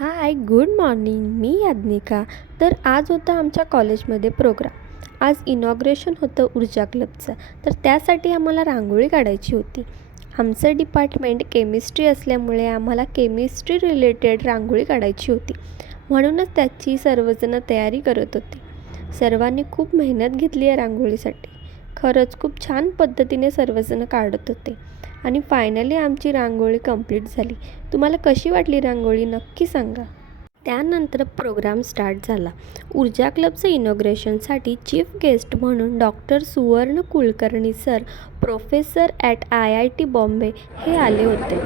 हाय, good morning. मी याज्ञिका. तर आज होता आमच्या कॉलेजमध्ये प्रोग्राम. आज इनॉग्रेशन होतं ऊर्जा क्लबचं. तर त्यासाठी आम्हाला रांगोळी काढायची होती. आमचं डिपार्टमेंट केमिस्ट्री असल्यामुळे आम्हाला केमिस्ट्री रिलेटेड रांगोळी काढायची होती. म्हणूनच त्याची सर्वजण तयारी करत होते. सर्वांनी खूप मेहनत घेतली आहे रांगोळीसाठी. खरंच खूप छान पद्धतीने सर्वजण काढत होते आणि फायनली आमची रांगोळी कंप्लीट झाली. तुम्हाला कशी वाटली रांगोळी नक्की सांगा. त्यानंतर प्रोग्राम स्टार्ट झाला. ऊर्जा क्लबचं इनॉग्रेशनसाठी चीफ गेस्ट म्हणून डॉक्टर सुवर्ण Kulkarni sir, professor at IIT Bombay हे आले होते.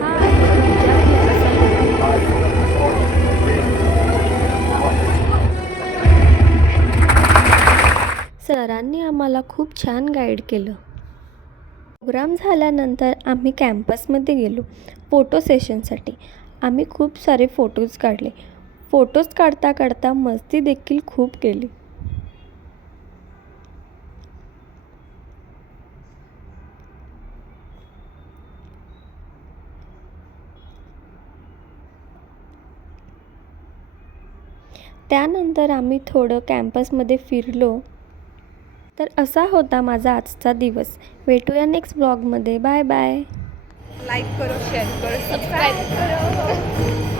हा आहे ऊर्जा क्लबचा सरांनी आम्हाला खूप छान गाईड केलं. प्रोग्राम झाल्यानंतर आम्ही कॅम्पसमध्ये गेलो फोटो सेशनसाठी. आम्ही खूप सारे फोटोज काढले. फोटोज काढता काढता मस्ती देखील खूप केली. त्यानंतर आम्ही थोडं कॅम्पसमध्ये फिरलो. तर असा होता माझा आजचा दिवस. भेटूया नेक्स्ट ब्लॉगमध्ये. Bye bye. लाईक करो, शेअर करो, सबस्क्राईब करो.